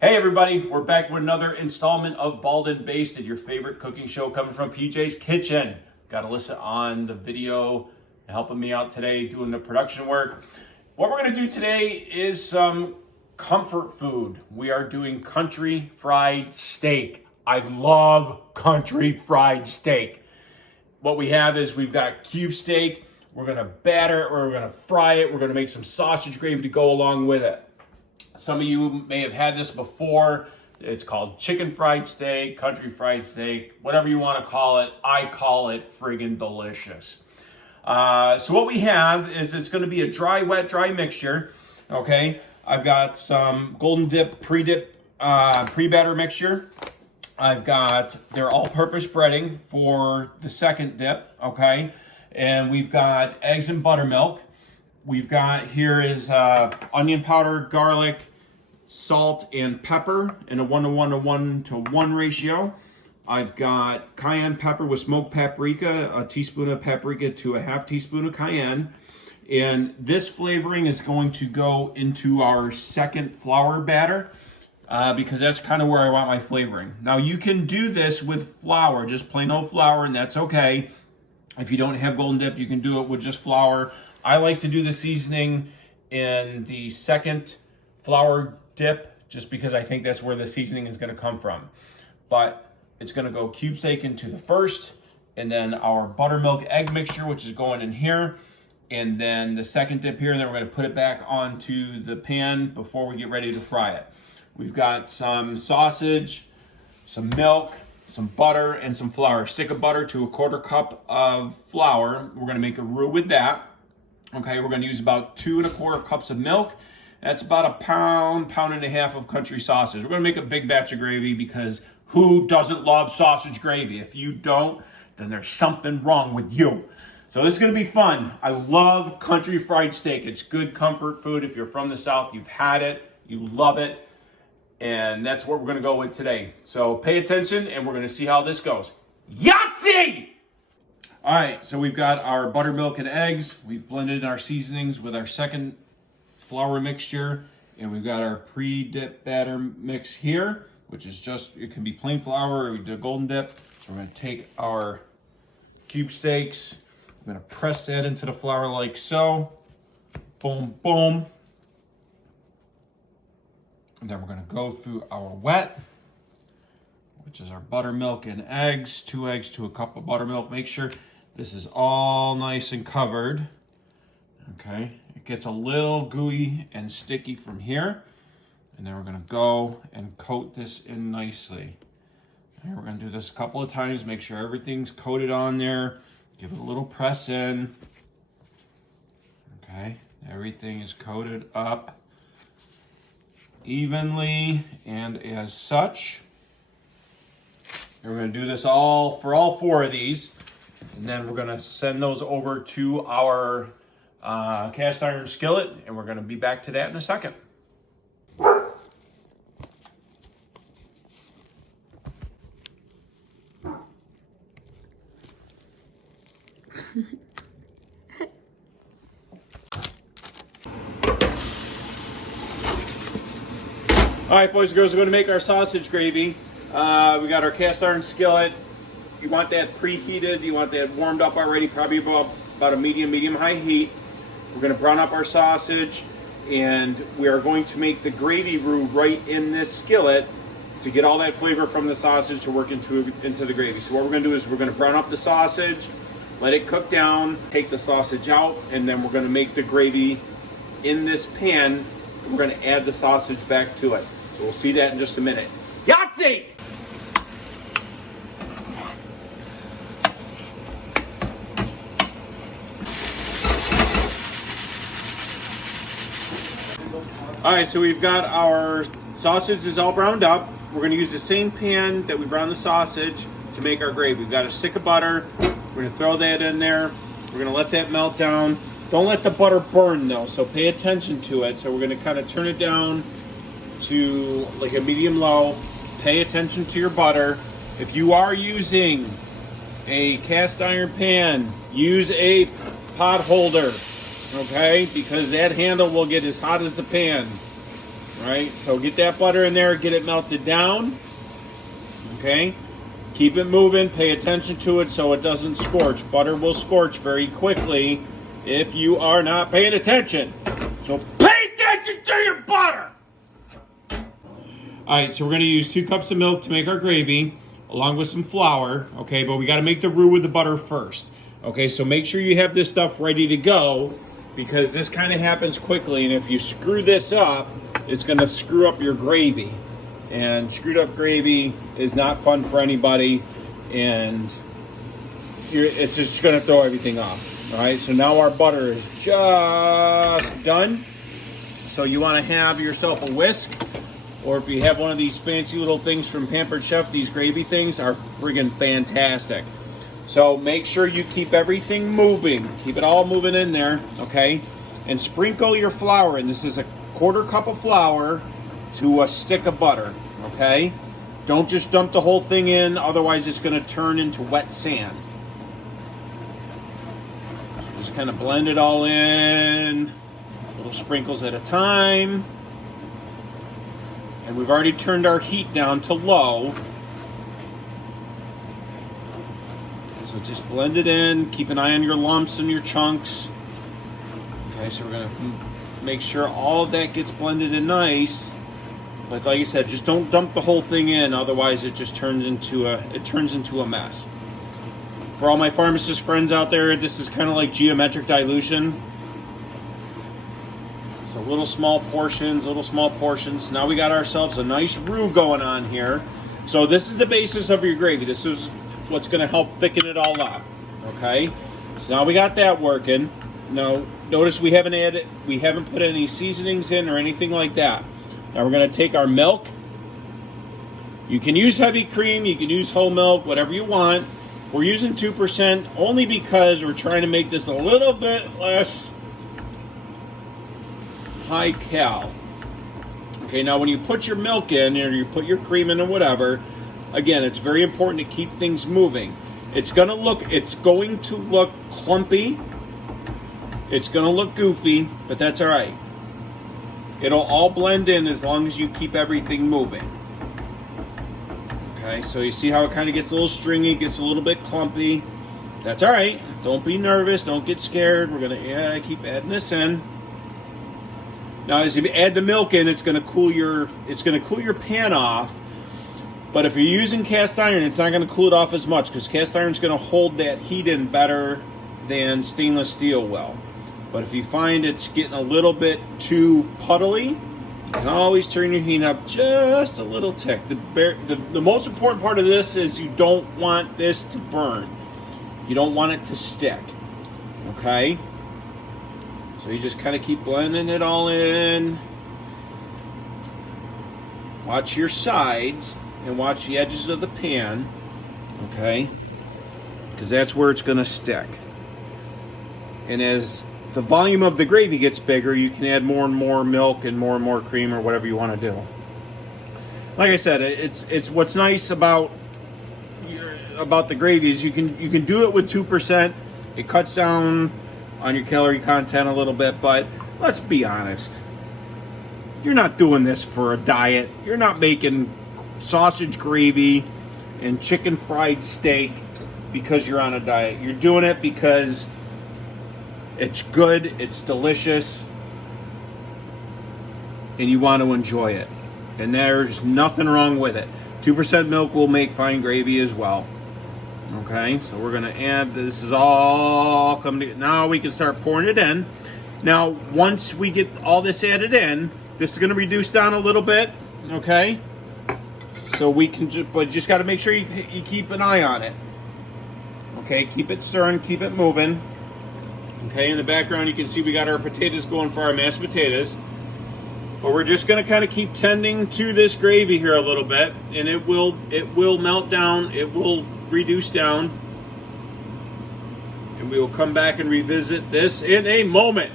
Hey everybody, we're back with another installment of Bald and Basted, your favorite cooking show coming from PJ's Kitchen. Got Alyssa on the video helping me out today doing the production work. What we're gonna do today is some comfort food. We are doing country fried steak. I love country fried steak. What we have is we've got cube steak. We're gonna batter it, or we're gonna fry it. We're gonna make some sausage gravy to go along with it. Some of you may have had this before. It's called chicken fried steak, country fried steak, whatever you want to call it. I call it friggin' delicious. So what we have is it's going to be a dry, wet, dry mixture. Okay, I've got some golden dip, pre-batter mixture. I've got their all-purpose breading for the second dip. Okay, and we've got eggs and buttermilk. We've got here is onion powder, garlic, salt, and pepper in a 1:1 ratio. I've got cayenne pepper with smoked paprika, a teaspoon of paprika to a half teaspoon of cayenne. And this flavoring is going to go into our second flour batter because that's kind of where I want my flavoring. Now you can do this with flour, just plain old flour, and that's okay. If you don't have golden dip, you can do it with just flour. I like to do the seasoning in the second flour dip just because I think that's where the seasoning is going to come from. But it's going to go cube steak into the first, and then our buttermilk egg mixture, which is going in here, and then the second dip here, and then we're going to put it back onto the pan before we get ready to fry it. We've got some sausage, some milk, some butter, and some flour. Stick of butter to a 1/4 cup of flour. We're going to make a roux with that. Okay, we're going to use about 2 1/4 cups of milk. That's about a pound and a half of country sausage. We're going to make a big batch of gravy because who doesn't love sausage gravy? If you don't, then there's something wrong with you. So this is going to be fun. I love country fried steak. It's good comfort food. If you're from the South, you've had it, you love it. And that's what we're going to go with today. So pay attention and we're going to see how this goes. Yahtzee! All right, so we've got our buttermilk and eggs. We've blended our seasonings with our second flour mixture, and we've got our pre-dip batter mix here, which is just, it can be plain flour or we do golden dip. So we're gonna take our cube steaks, I'm gonna press that into the flour like so. Boom, boom. And then we're gonna go through our wet, which is our buttermilk and eggs, 2 eggs to a cup of buttermilk. Make sure this is all nice and covered. Okay, it gets a little gooey and sticky from here. And then we're gonna go and coat this in nicely. Okay, we're gonna do this a couple of times, make sure everything's coated on there. Give it a little press in. Okay, everything is coated up evenly and as such. And we're going to do this all for all 4 of these, and then we're going to send those over to our cast iron skillet, and we're going to be back to that in a second. All right, boys and girls, we're going to make our sausage gravy. We got our cast iron skillet. You want that preheated, you want that warmed up already, probably about a medium-high heat. We're going to brown up our sausage, and we are going to make the gravy roux right in this skillet to get all that flavor from the sausage to work into the gravy. So what we're going to do is we're going to brown up the sausage, let it cook down, take the sausage out, and then we're going to make the gravy in this pan. We're going to add the sausage back to it. So we'll see that in just a minute. Yahtzee! All right, so we've got our sausage is all browned up. We're going to use the same pan that we browned the sausage to make our gravy. We've got a stick of butter. We're going to throw that in there. We're going to let that melt down. Don't let the butter burn though, so pay attention to it. So we're going to kind of turn it down to like a medium low. Pay attention to your butter. If you are using a cast iron pan, use a pot holder. okay? Because that handle will get as hot as the pan, right? So get that butter in there, get it melted down, okay? Keep it moving, pay attention to it so it doesn't scorch. Butter will scorch very quickly if you are not paying attention. So pay attention to your butter! All right, so we're gonna use 2 cups of milk to make our gravy, along with some flour, okay? But we gotta make the roux with the butter first. Okay, so make sure you have this stuff ready to go, because this kind of happens quickly, and if you screw this up, it's gonna screw up your gravy. And screwed up gravy is not fun for anybody, and it's just gonna throw everything off. All right, so now our butter is just done. So you wanna have yourself a whisk, or if you have one of these fancy little things from Pampered Chef, these gravy things are friggin' fantastic. So make sure you keep everything moving. Keep it all moving in there, okay? And sprinkle your flour in. This is a 1/4 cup of flour to a stick of butter, okay? Don't just dump the whole thing in, otherwise it's gonna turn into wet sand. Just kind of blend it all in, little sprinkles at a time. And we've already turned our heat down to low. So just blend it in, keep an eye on your lumps and your chunks. Okay, so we're gonna make sure all of that gets blended in nice. But like I said, just don't dump the whole thing in, otherwise it just turns into a mess. For all my pharmacist friends out there, this is kind of like geometric dilution. So little small portions. Now we got ourselves a nice roux going on here. So this is the basis of your gravy. This is what's going to help thicken it all up. Okay. So now we got that working. Now notice we haven't put any seasonings in or anything like that. Now we're going to take our milk. You can use heavy cream, you can use whole milk, whatever you want. We're using 2% only because we're trying to make this a little bit less high cal. Okay, now when you put your milk in or you put your cream in or whatever, again, it's very important to keep things moving. It's going to look clumpy. It's going to look goofy, but that's all right. It'll all blend in as long as you keep everything moving. Okay, so you see how it kind of gets a little stringy, gets a little bit clumpy. That's all right. Don't be nervous. Don't get scared. We're going to keep adding this in. Now, as you add the milk in, it's going to cool your pan off. But if you're using cast iron, it's not going to cool it off as much because cast iron is going to hold that heat in better than stainless steel will. But if you find it's getting a little bit too puddly, you can always turn your heat up just a little tick. The most important part of this is you don't want this to burn. You don't want it to stick. Okay? So you just kind of keep blending it all in. Watch your sides and watch the edges of the pan. Okay? Because that's where it's going to stick. And as the volume of the gravy gets bigger, you can add more and more milk and more cream or whatever you want to do. Like I said, it's what's nice about the gravy is you can do it with 2%. It cuts down on your calorie content a little bit, but let's be honest. You're not doing this for a diet. You're not making sausage gravy and chicken fried steak because you're on a diet. You're doing it because it's good, it's delicious, and you want to enjoy it. And there's nothing wrong with it. 2% milk will make fine gravy as well. Okay, so we're going to add, this is all coming together. Now we can start pouring it in. Now, once we get all this added in, this is going to reduce down a little bit, okay? So we can just got to make sure you keep an eye on it. Okay, keep it stirring, keep it moving. Okay, in the background you can see we got our potatoes going for our mashed potatoes. But we're just going to kind of keep tending to this gravy here a little bit, and it will melt down, it will reduce down, and we will come back and revisit this in a moment.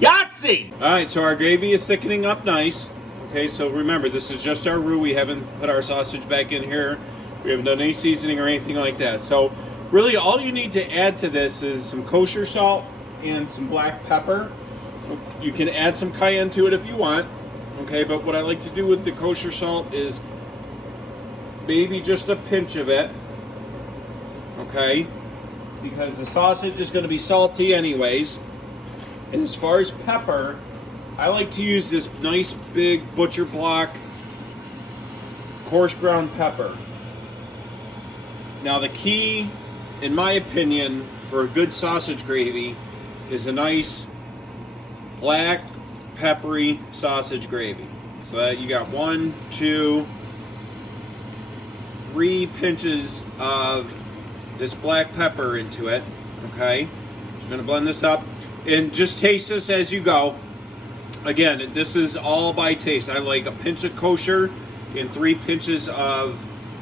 Yahtzee! All right, so our gravy is thickening up nice. Okay, so remember, this is just our roux. We haven't put our sausage back in here. We haven't done any seasoning or anything like that. So really all you need to add to this is some kosher salt and some black pepper. You can add some cayenne to it if you want. Okay, but what I like to do with the kosher salt is maybe just a pinch of it. Okay, because the sausage is going to be salty anyways. And as far as pepper, I like to use this nice big butcher block coarse ground pepper. Now the key, in my opinion, for a good sausage gravy is a nice black peppery sausage gravy. So that you got 1, 2, 3 pinches of this black pepper into it. Okay, just gonna blend this up and just taste this as you go. Again, this is all by taste. I like a pinch of kosher and 3 pinches of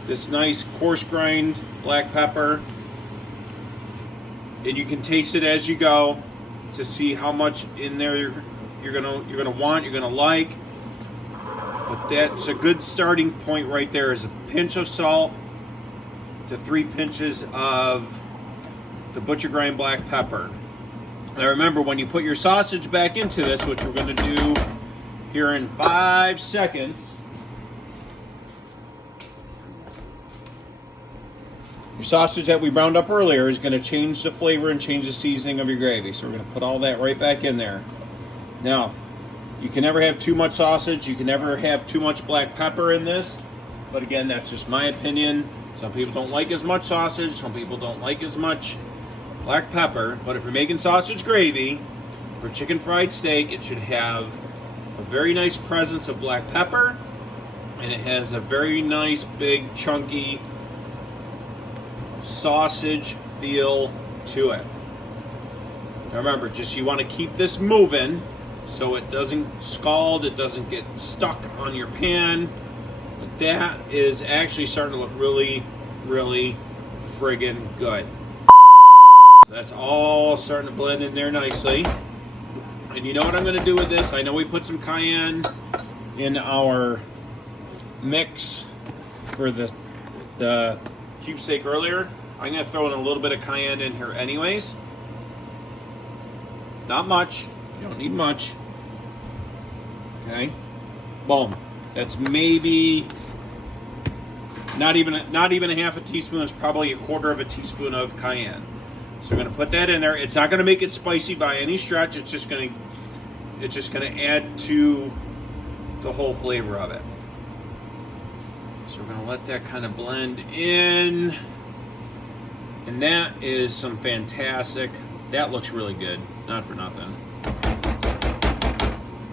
this nice coarse grind black pepper, and you can taste it as you go to see how much in there you're gonna want, you're gonna like. But that's a good starting point right there, is a pinch of salt to 3 pinches of the butcher grind black pepper. Now remember, when you put your sausage back into this, which we're going to do here in 5 seconds, your sausage that we browned up earlier is going to change the flavor and change the seasoning of your gravy. So we're going to put all that right back in there. Now, you can never have too much sausage. You can never have too much black pepper in this. But again, that's just my opinion. Some people don't like as much sausage. Some people don't like as much black pepper. But if you're making sausage gravy for chicken fried steak, it should have a very nice presence of black pepper. And it has a very nice, big, chunky sausage feel to it. Now remember, just you want to keep this moving so it doesn't scald, it doesn't get stuck on your pan. But that is actually starting to look really, really friggin' good. So that's all starting to blend in there nicely. And you know what I'm going to do with this? I know we put some cayenne in our mix for the cube steak earlier. I'm going to throw in a little bit of cayenne in here anyways. Not much. You don't need much. Okay. Boom. That's maybe not even a half a teaspoon. It's probably a quarter of a teaspoon of cayenne. So we're going to put that in there. It's not going to make it spicy by any stretch. It's just going to add to the whole flavor of it. So we're going to let that kind of blend in. And that is some fantastic, that looks really good, not for nothing.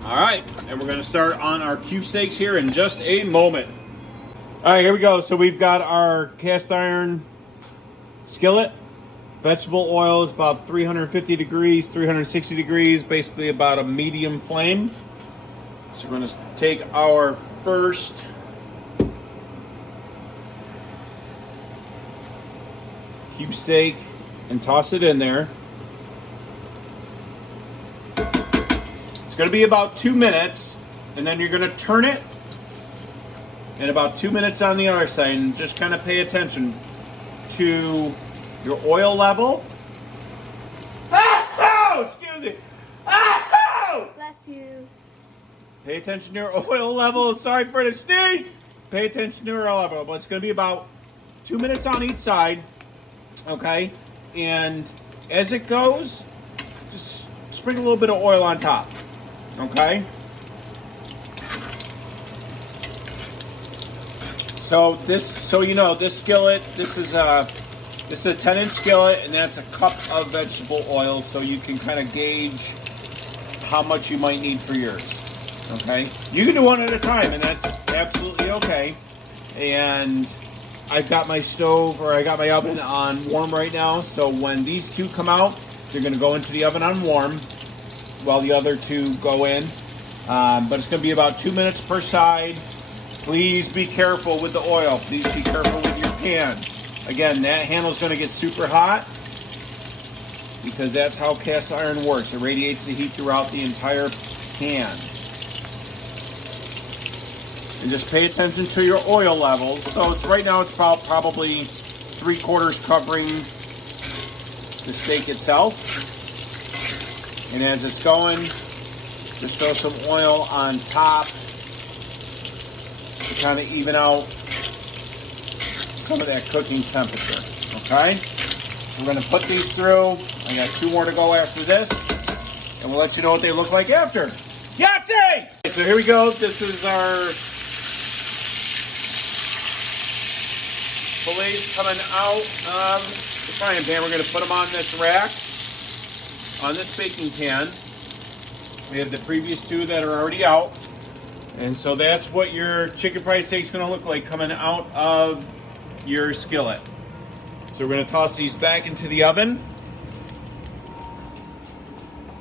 All right, and we're gonna start on our cube steaks here in just a moment. All right, here we go. So we've got our cast iron skillet. Vegetable oil is about 350 degrees, 360 degrees, basically about a medium flame. So we're gonna take our first cube steak and toss it in there. It's going to be about 2 minutes, and then you're going to turn it, and about 2 minutes on the other side, and just kind of pay attention to your oil level. Oh, excuse me. Oh! Bless you. Pay attention to your oil level. Sorry for the sneeze. Pay attention to your oil level, but it's going to be about 2 minutes on each side. Okay, and as it goes, just sprinkle a little bit of oil on top. Okay, so you know this skillet, this is a 10-inch skillet, and that's a cup of vegetable oil, so you can kind of gauge how much you might need for yours. Okay, you can do one at a time, and that's absolutely okay. And I've got my stove, or I got my oven on warm right now, so when these two come out, they're going to go into the oven on warm while the other two go in. But it's going to be about 2 minutes per side. Please be careful with the oil. Please be careful with your pan. Again, that handle is going to get super hot because that's how cast iron works. It radiates the heat throughout the entire pan. And just pay attention to your oil levels. So right now it's about probably 3/4 covering the steak itself. And as it's going, Just throw some oil on top to kind of even out some of that cooking temperature, okay? We're gonna put these through. I got 2 more to go after this, and we'll let you know what they look like after. Yahtzee! So here we go. This is our fillets coming out of the frying pan. We're gonna put them on this rack, on this baking pan. We have the previous 2 that are already out. And so that's what your chicken fried steak is gonna look like coming out of your skillet. So we're gonna toss these back into the oven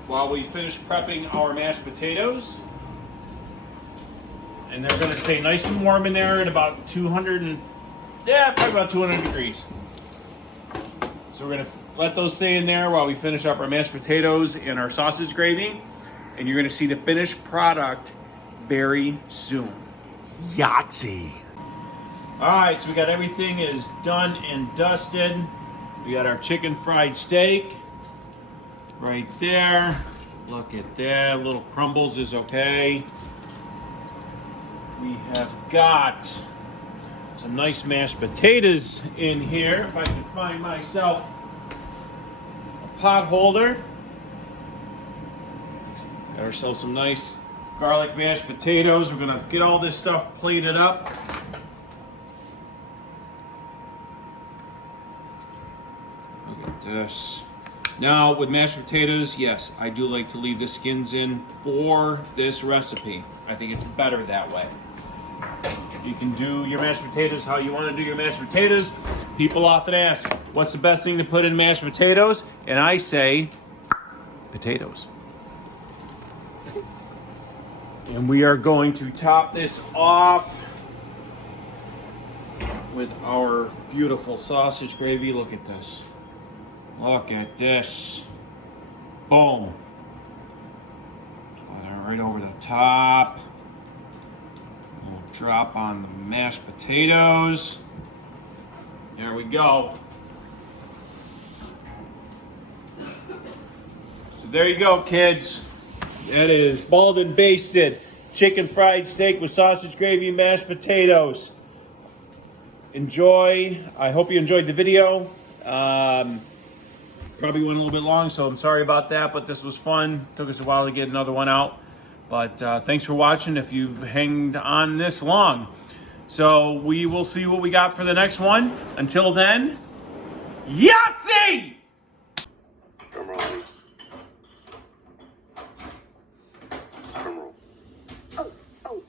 while we finish prepping our mashed potatoes. And they're gonna stay nice and warm in there at about probably about 200 degrees. So we're gonna let those stay in there while we finish up our mashed potatoes and our sausage gravy. And you're gonna see the finished product very soon. Yahtzee! All right, so we got everything is done and dusted. We got our chicken fried steak right there. Look at that, little crumbles is okay. We have got some nice mashed potatoes in here. If I can find myself a pot holder. Got ourselves some nice garlic mashed potatoes. We're gonna get all this stuff plated up. Look at this. Now with mashed potatoes, yes, I do like to leave the skins in for this recipe. I think it's better that way. You can do your mashed potatoes how you want to do your mashed potatoes. People often ask, what's the best thing to put in mashed potatoes? And I say, potatoes. And we are going to top this off with our beautiful sausage gravy. Look at this. Look at this. Boom. Put that right over the top. We'll drop on the mashed potatoes. There we go. So there you go, kids. That is Baldwin Basted chicken fried steak with sausage gravy and mashed potatoes. Enjoy. I hope you enjoyed the video. Probably went a little bit long, so I'm sorry about that, but this was fun. Took us a while to get another one out. But thanks for watching if you've hanged on this long. So we will see what we got for the next one. Until then, Yahtzee! Drum roll. Drum roll. Oh,